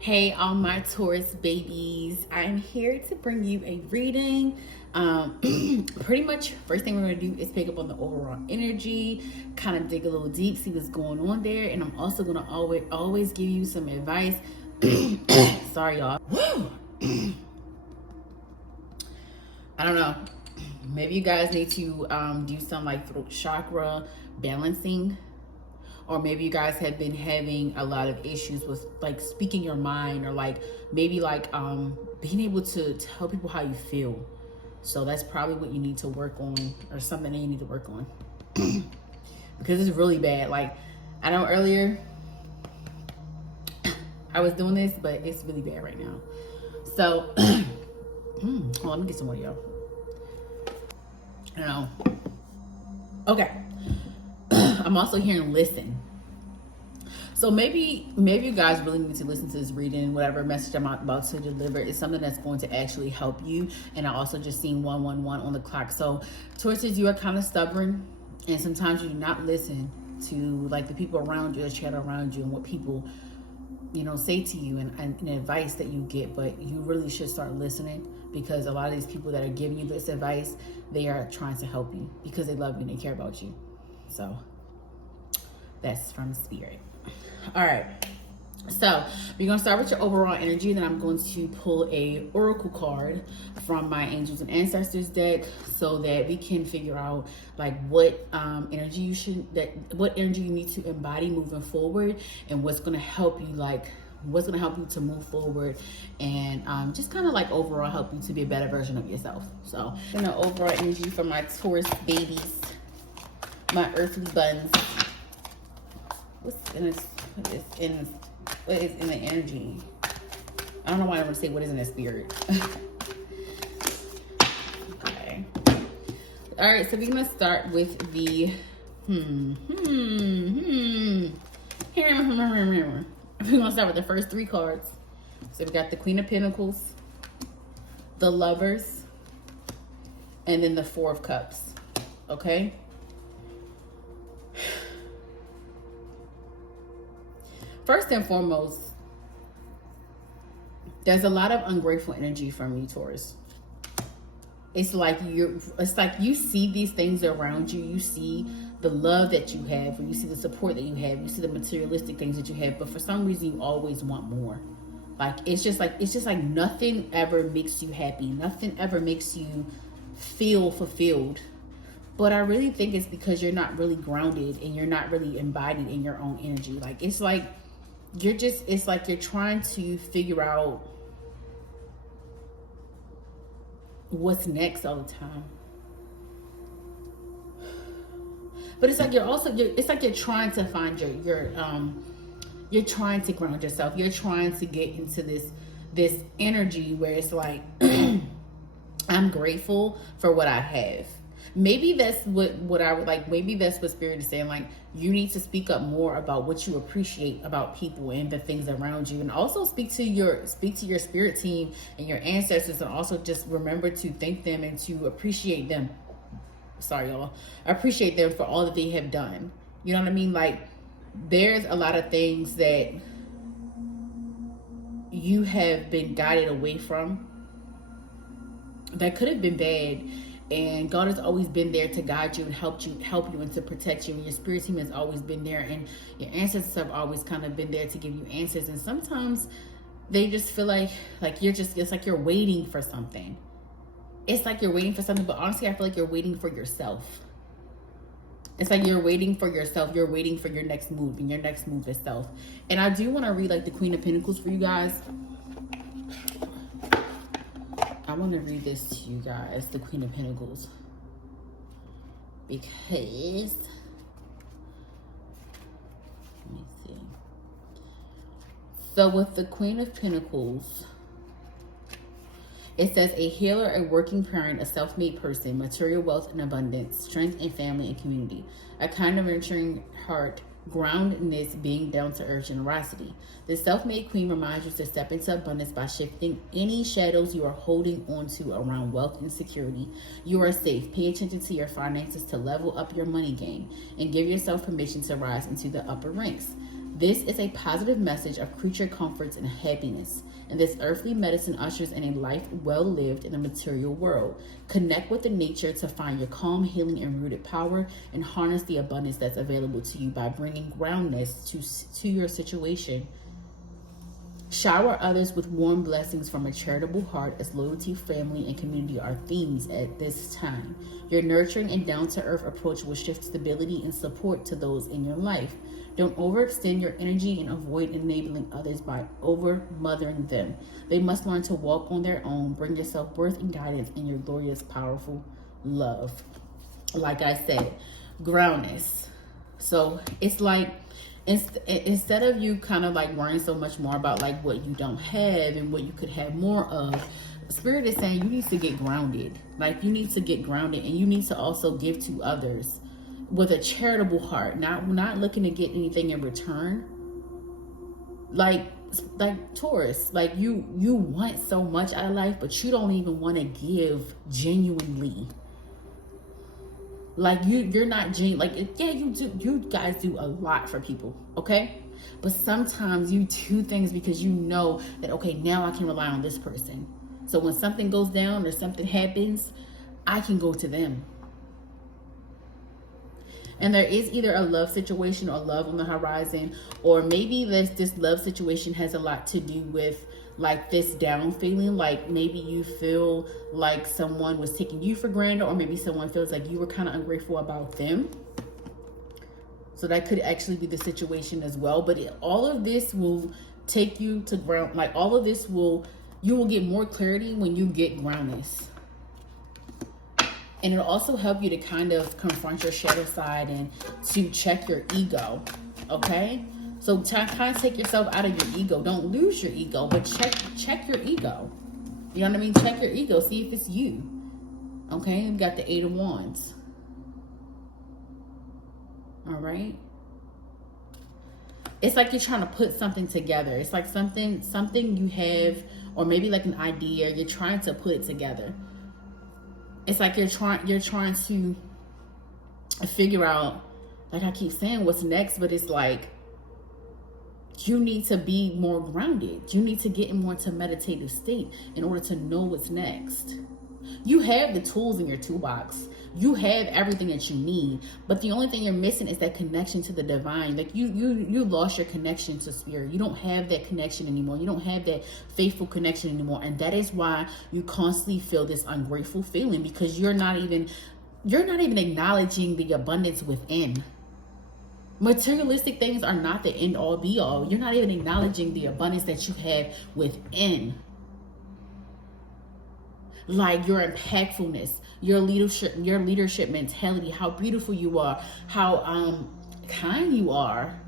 Hey, all my Taurus babies. I'm here to bring you a reading. Pretty much, first thing we're going to do is pick up on the overall energy, kind of dig a little deep, see what's going on there. And I'm also going to always give you some advice. Sorry, y'all. I don't know. Maybe you guys need to do some like throat chakra balancing. Or maybe you guys have been having a lot of issues with like speaking your mind, or like maybe like being able to tell people how you feel. So that's probably what you need to work on, or something that you need to work on. Because it's really bad. Like, I know earlier I was doing this, but it's really bad right now. So hold on, let me get some more, y'all. I don't know. Okay. I'm also hearing listen. So maybe you guys really need to listen to this reading. Whatever message I'm about to deliver is something that's going to actually help you. And I also just seen 111 on the clock. So Tauruses, you are kind of stubborn, and sometimes you do not listen to like the people around you, the chat around you, and what people say to you, and advice that you get. But you really should start listening, because a lot of these people that are giving you this advice, they are trying to help you because they love you and they care about you. So that's from spirit. All right, so we're gonna start with your overall energy, then I'm going to pull a oracle card from my angels and ancestors deck, so that we can figure out like what energy you need to embody moving forward, and what's gonna help you to move forward, and just kind of like overall help you to be a better version of yourself. So overall energy for my Taurus babies, my earthly buns. What is in the energy? I don't know why I want to say what is in the spirit. Okay. All right, so we're gonna start with the We're gonna start with the first three cards. So we got the Queen of Pentacles, the Lovers, and then the Four of Cups. Okay. First and foremost, there's a lot of ungrateful energy from you, Taurus. It's like you see these things around you. You see the love that you have, or you see the support that you have. You see the materialistic things that you have, but for some reason you always want more. Like it's just like nothing ever makes you happy. Nothing ever makes you feel fulfilled. But I really think it's because you're not really grounded, and you're not really embodied in your own energy. Like it's like you're trying to figure out what's next all the time. But it's like you're trying to find you're trying to ground yourself. You're trying to get into this energy where it's like I'm grateful for what I have. Maybe that's what I would like. Maybe that's what Spirit is saying. Like, you need to speak up more about what you appreciate about people and the things around you, and also speak to your spirit team and your ancestors, and also just remember to thank them and to appreciate them. Sorry, y'all. Appreciate them for all that they have done. You know what I mean? Like, there's a lot of things that you have been guided away from that could have been bad. And God has always been there to guide you and help you and to protect you. And your spirit team has always been there, and your ancestors have always kind of been there to give you answers. And sometimes they just feel like it's like you're waiting for something. It's like you're waiting for something, but honestly, I feel like you're waiting for yourself. It's like you're waiting for yourself. You're waiting for your next move, and your next move is self. And I do want to read like the Queen of Pentacles for you guys. I want to read this to you guys, the Queen of Pentacles, because let me see. So with the Queen of Pentacles, it says a healer, a working parent, a self-made person, material wealth and abundance, strength and family and community, a kind of nurturing heart, groundedness, being down to earth, generosity. The self-made queen reminds you to step into abundance by shifting any shadows you are holding on to around wealth and security. You are safe. Pay attention to your finances to level up your money game and give yourself permission to rise into the upper ranks. This is a positive message of creature comforts and happiness. And this earthly medicine ushers in a life well lived in the material world. Connect with the nature to find your calm, healing, and rooted power, and harness the abundance that's available to you by bringing groundness to your situation. Shower others with warm blessings from a charitable heart, as loyalty, family, and community are themes at this time. Your nurturing and down-to-earth approach will shift stability and support to those in your life. Don't overextend your energy and avoid enabling others by over-mothering them. They must learn to walk on their own. Bring your self-worth and guidance in your glorious, powerful love. Like I said, groundness. So it's like, instead of you kind of like worrying so much more about like what you don't have and what you could have more of, Spirit is saying you need to get grounded. Like, you need to get grounded, and you need to also give to others with a charitable heart, not looking to get anything in return. Like Taurus, like you want so much out of life, but you don't even want to give genuinely. Like you're not genuine. Like, yeah, you guys do a lot for people, okay? But sometimes you do things because you know that, okay, now I can rely on this person. So when something goes down or something happens, I can go to them. And there is either a love situation or love on the horizon, or maybe this love situation has a lot to do with like this down feeling. Like maybe you feel like someone was taking you for granted, or maybe someone feels like you were kind of ungrateful about them. So that could actually be the situation as well. But all of this will take you to ground. Like all of this you will get more clarity when you get groundness. And it'll also help you to kind of confront your shadow side and to check your ego, okay? So kind of take yourself out of your ego. Don't lose your ego, but check your ego. You know what I mean? Check your ego. See if it's you, okay? You got the 8 of Wands. All right? It's like you're trying to put something together. It's like something you have, or maybe like an idea. You're trying to put it together. It's like you're trying to figure out, like I keep saying, what's next, but it's like you need to be more grounded. You need to get more into a meditative state in order to know what's next. You have the tools in your toolbox. You have everything that you need, but the only thing you're missing is that connection to the divine. Like you lost your connection to spirit. You don't have that connection anymore. You don't have that faithful connection anymore. And that is why you constantly feel this ungrateful feeling, because you're not even acknowledging the abundance within. Materialistic things are not the end all be all. You're not even acknowledging the abundance that you have within. Like your impactfulness, your leadership mentality, how beautiful you are, how kind you are,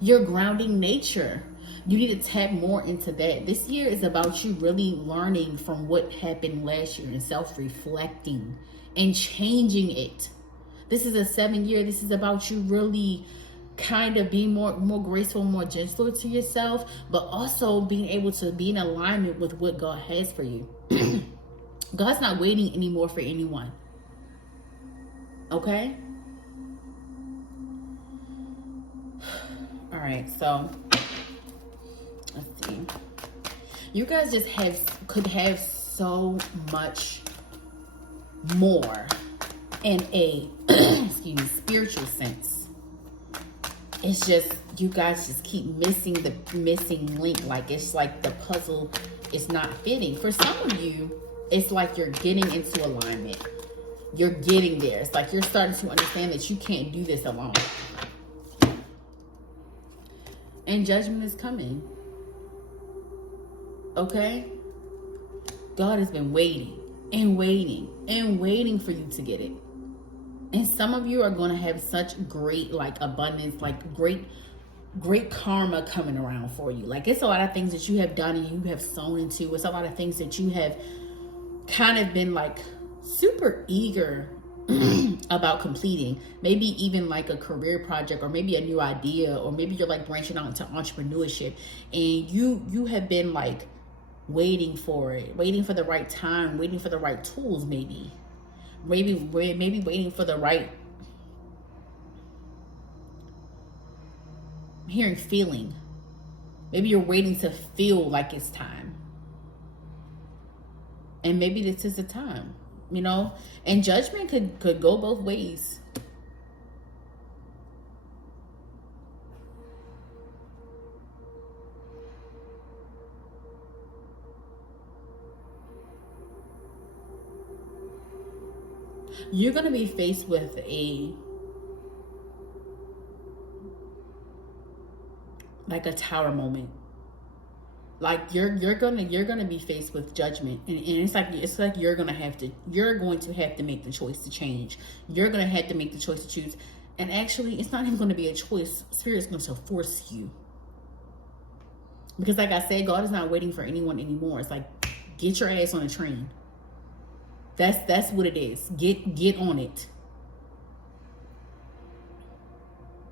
your grounding nature. You need to tap more into that. This year is about you really learning from what happened last year and self-reflecting and changing it. This is a 7 year. This is about you really kind of being more graceful, more gentle to yourself, but also being able to be in alignment with what God has for you. God's not waiting anymore for anyone. Okay? All right, so let's see. You guys just could have so much more in a spiritual sense. It's just you guys just keep missing the missing link. Like it's like the puzzle is not fitting. For some of you, it's like you're getting into alignment. You're getting there. It's like you're starting to understand that you can't do this alone. And judgment is coming. Okay? God has been waiting and waiting and waiting for you to get it. And some of you are going to have such great like abundance, like great karma coming around for you. Like it's a lot of things that you have done and you have sown into. It's a lot of things that you have kind of been like super eager about completing. Maybe even like a career project, or maybe a new idea, or maybe you're like branching out into entrepreneurship, and you have been like waiting for it, waiting for the right time, waiting for the right tools, maybe waiting for the right I'm hearing feeling. Maybe you're waiting to feel like it's time. And maybe this is the time, you know? And judgment could go both ways. You're going to be faced with like a tower moment. Like you're gonna be faced with judgment, and it's like you're going to have to make the choice to change. You're going to have to make the choice to choose. And actually, it's not even going to be a choice. Spirit's going to force you. Because like I said, God is not waiting for anyone anymore. It's like, get your ass on a train. That's what it is. Get on it.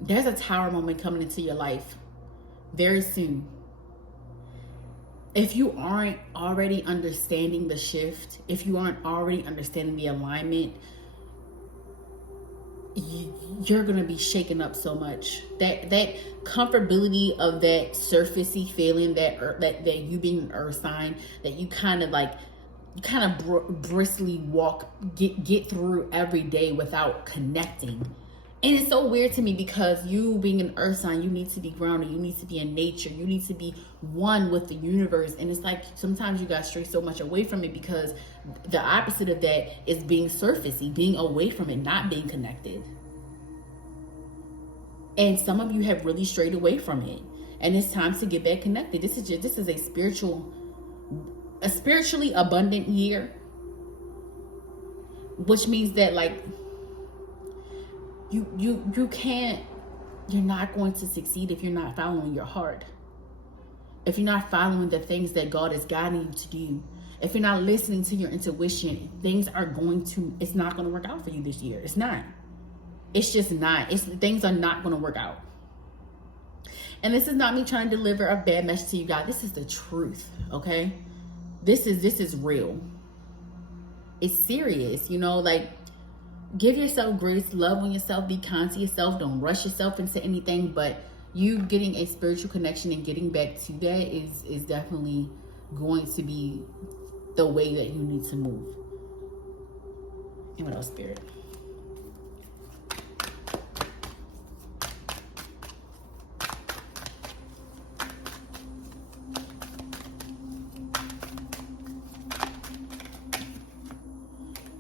There's a tower moment coming into your life very soon. If you aren't already understanding the shift, if you aren't already understanding the alignment, you're gonna be shaken up so much. That comfortability of that surfacey feeling, that you being an earth sign, that you kind of briskly get through every day without connecting. And it's so weird to me because you being an earth sign, you need to be grounded, you need to be in nature, you need to be one with the universe. And it's like sometimes you got stray so much away from it because the opposite of that is being surfacey, being away from it, not being connected. And some of you have really strayed away from it. And it's time to get back connected. This is a spiritually abundant year. Which means that like you're not going to succeed if you're not following your heart. If you're not following the things that God is guiding you to do. If you're not listening to your intuition, it's not going to work out for you this year. It's not. It's just not. Things are not going to work out. And this is not me trying to deliver a bad message to you guys. This is the truth, okay? This is real. It's serious, like, give yourself grace, love on yourself, be kind to yourself, don't rush yourself into anything, but you getting a spiritual connection and getting back to that is definitely going to be the way that you need to move. And what else, Spirit?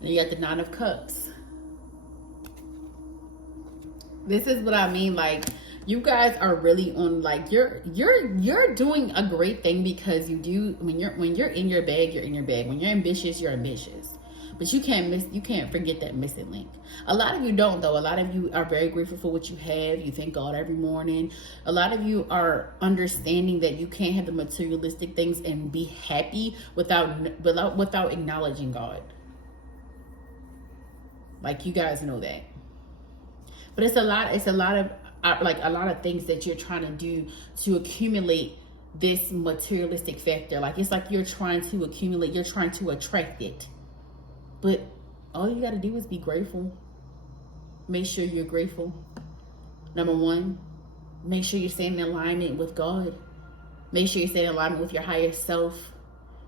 And you got the Nine of Cups. This is what I mean. Like, you guys are really on, like, you're doing a great thing, because you do, when you're in your bag, you're in your bag. When you're ambitious, you're ambitious. But you can't forget that missing link. A lot of you don't, though. A lot of you are very grateful for what you have. You thank God every morning. A lot of you are understanding that you can't have the materialistic things and be happy without acknowledging God. Like, you guys know that. But it's a lot of things that you're trying to do to accumulate this materialistic factor. Like, it's like you're trying to accumulate, you're trying to attract it. But all you got to do is be grateful. Make sure you're grateful. Number one, make sure you're staying in alignment with God. Make sure you're staying in alignment with your higher self.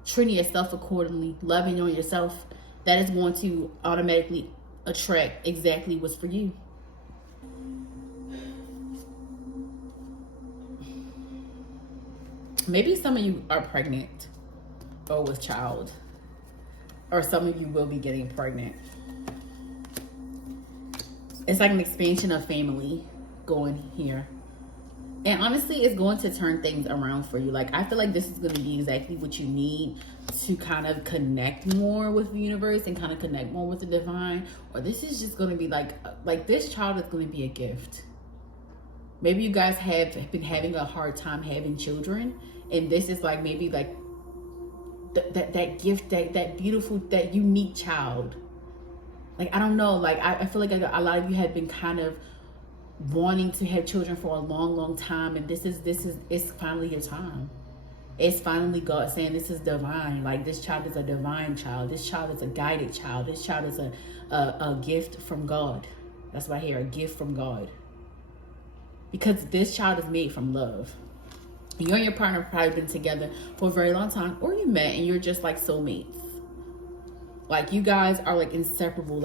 Treating yourself accordingly, loving on yourself. That is going to automatically attract exactly what's for you. Maybe some of you are pregnant or with child, or some of you will be getting pregnant. It's like an expansion of family going here. And honestly, it's going to turn things around for you. Like, I feel like this is going to be exactly what you need to kind of connect more with the universe and kind of connect more with the divine. Or this is just going to be like this child is going to be a gift. Maybe you guys have been having a hard time having children, and this is like maybe like that gift, that beautiful, that unique child. Like, I don't know, like I feel like a lot of you have been kind of wanting to have children for a long time, and it's finally your time. It's finally God saying this is divine. Like, this child is a divine child. This child is a guided child. This child is a gift from God. That's why I hear, a gift from God. because this child is made from love. You and your partner have probably been together for a very long time, or you met and you're just like soulmates. Like you guys are like inseparable,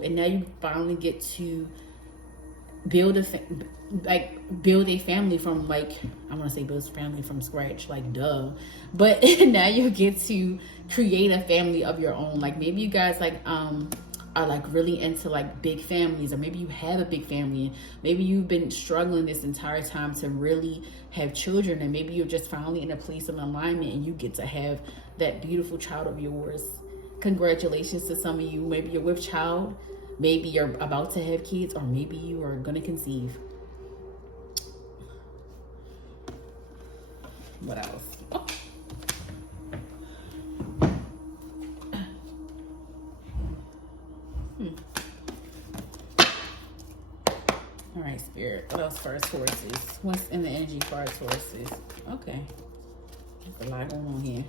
and now you finally get to build a family from, like, I want to say build a family from scratch, like duh, but now you get to create a family of your own. Like maybe you guys are like really into like big families, or maybe you have a big family. Maybe you've been struggling this entire time to really have children, and maybe you're just finally in a place of alignment and you get to have that beautiful child of yours. Congratulations to some of you. Maybe you're with child, maybe you're about to have kids, or maybe you are going to conceive. What else? Oh. All right, Spirit. What else for our Tauruses? What's in the energy for our Tauruses? Okay. There's a lot going on here.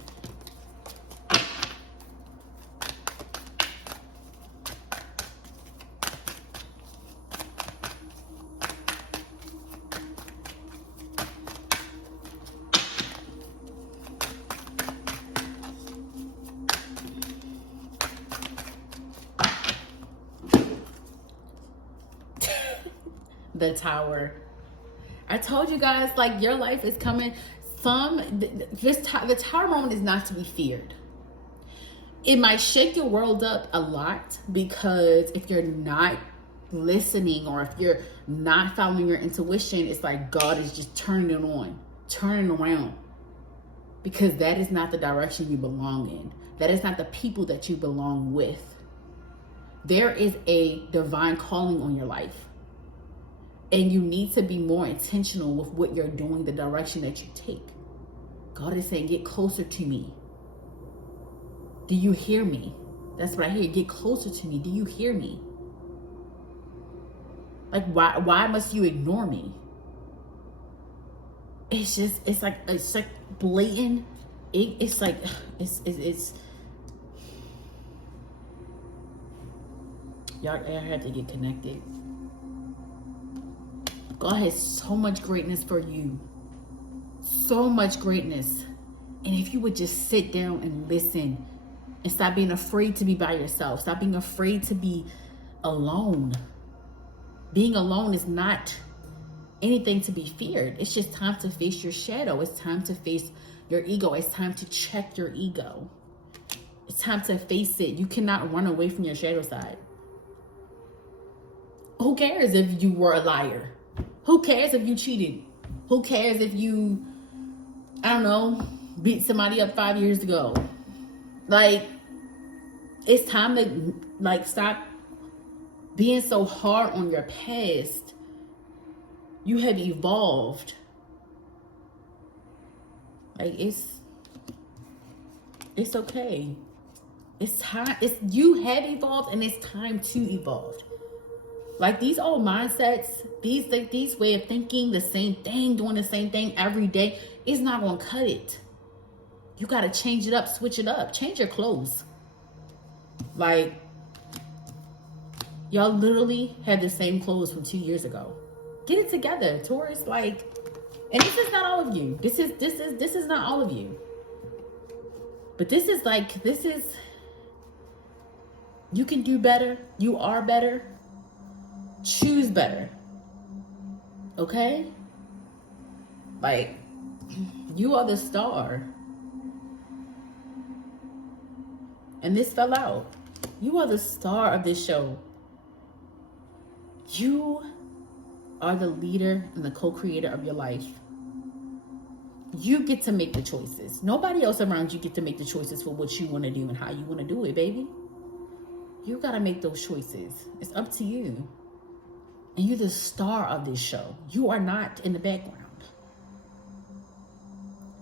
The Tower. I told you guys, like, your life is coming. The Tower moment is not to be feared. It might shake your world up a lot, because if you're not listening, or if you're not following your intuition, it's like God is just turning it on, turning around, because that is not the direction you belong in. That is not the people that you belong with. There is a divine calling on your life. And you need to be more intentional with what you're doing, the direction that you take. God is saying, get closer to me. Do you hear me? That's what I hear. Get closer to me. Do you hear me? Like, why must you ignore me? It's like blatant. It's y'all had to get connected. God has so much greatness for you. So much greatness. And if you would just sit down and listen, and stop being afraid to be by yourself. Stop being afraid to be alone. Being alone is not anything to be feared. It's just time to face your shadow. It's time to face your ego. It's time to check your ego. It's time to face it. You cannot run away from your shadow side. Who cares if you were a liar? Who cares if you cheated? Who cares if you, I don't know, beat somebody up 5 years ago? Like, it's time to, like, stop being so hard on your past. You have evolved. Like, it's okay. It's time. You have evolved, and it's time to evolve. Like, these old mindsets, these way of thinking, the same thing, doing the same thing every day, is not gonna cut it. You gotta change it up, switch it up, change your clothes. Like, y'all literally had the same clothes from 2 years ago. Get it together, Taurus. Like, and this is not all of you. This is not all of you. But this is, you can do better. You are better. Choose better. Okay? Like, you are the star. And this fell out. You are the star of this show. You are the leader and the co-creator of your life. You get to make the choices. Nobody else around you get to make the choices for what you want to do and how you want to do it, baby. You got to make those choices. It's up to you. And you're the star of this show. You are not in the background.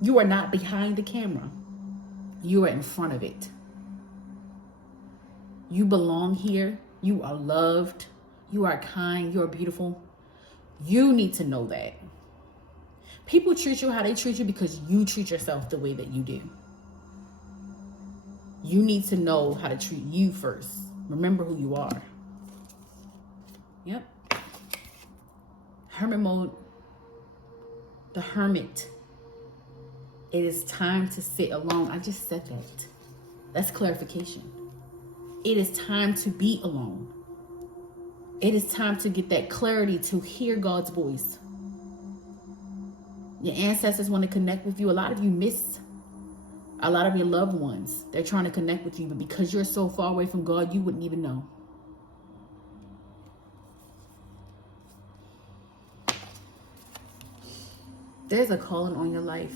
You are not behind the camera. You are in front of it. You belong here. You are loved. You are kind. You are beautiful. You need to know that. People treat you how they treat you because you treat yourself the way that you do. You need to know how to treat you first. Remember who you are. Yep. Hermit mode. The hermit. It is time to sit alone. I just said that. That's clarification. It is time to be alone. It is time to get that clarity to hear God's voice. Your ancestors want to connect with you. A lot of you miss a lot of your loved ones. They're trying to connect with you, but because you're so far away from God, you wouldn't even know. There's a calling on your life.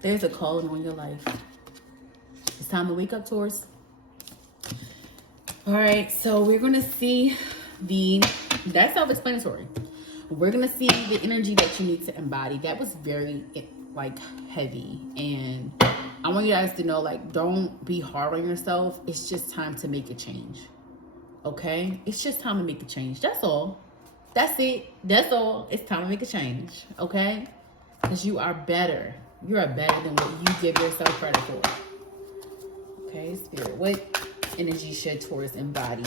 There's a calling on your life. It's time to wake up, Taurus. All right, so we're going to see that's self-explanatory. We're going to see the energy that you need to embody. That was very, like, heavy. And I want you guys to know, like, don't be hard on yourself. It's just time to make a change. Okay? It's just time to make a change. That's all. That's it. That's all. It's time to make a change. Okay? Because you are better. You are better than what you give yourself credit for. Okay, Spirit. What energy should Taurus embody?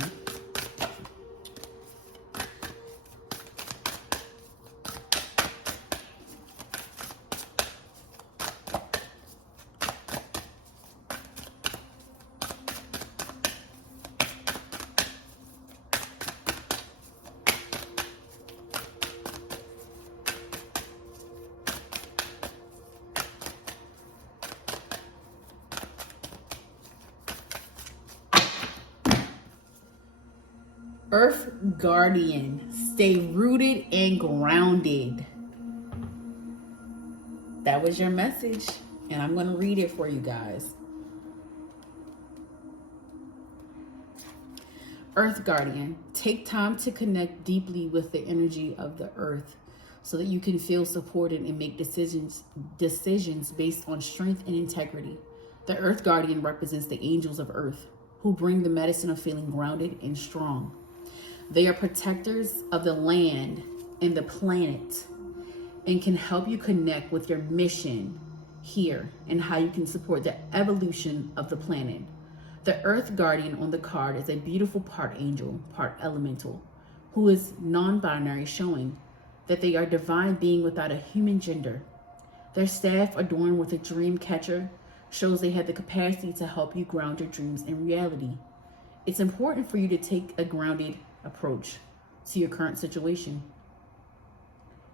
Earth Guardian, stay rooted and grounded. That was your message, and I'm going to read it for you guys. Earth Guardian, take time to connect deeply with the energy of the earth so that you can feel supported and make decisions based on strength and integrity. The Earth Guardian represents the angels of Earth, who bring the medicine of feeling grounded and strong. They are protectors of the land and the planet and can help you connect with your mission here and how you can support the evolution of the planet. The Earth Guardian on the card is a beautiful part angel, part elemental, who is non-binary, showing that they are divine being without a human gender. Their staff, adorned with a dream catcher, shows they have the capacity to help you ground your dreams in reality. It's important for you to take a grounded approach to your current situation.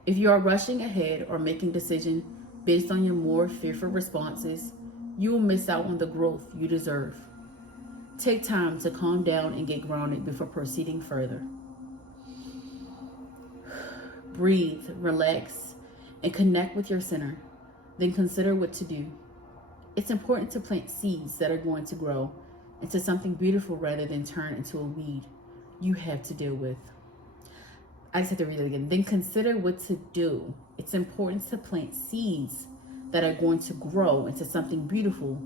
If you are rushing ahead or making decisions based on your more fearful responses, you will miss out on the growth you deserve. Take time to calm down and get grounded before proceeding further. Breathe, relax, and connect with your center. Then consider what to do. It's important to plant seeds that are going to grow into something beautiful rather than turn into a weed you have to deal with. I just have to read it again. Then consider what to do. It's important to plant seeds that are going to grow into something beautiful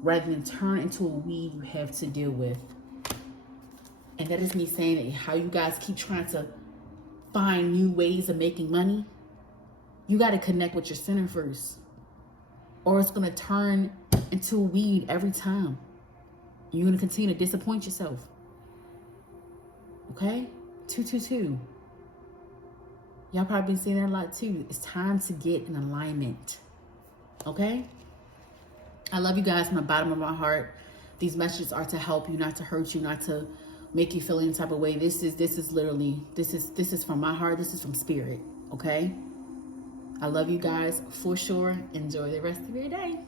rather than turn into a weed you have to deal with. And that is me saying that how you guys keep trying to find new ways of making money. You got to connect with your center first, or it's going to turn into a weed every time. You're going to continue to disappoint yourself. Okay? 222. Y'all probably been seeing that a lot too. It's time to get in alignment. Okay? I love you guys from the bottom of my heart. These messages are to help you, not to hurt you, not to make you feel any type of way. This is literally, this is from my heart. This is from spirit. Okay? I love you guys for sure. Enjoy the rest of your day.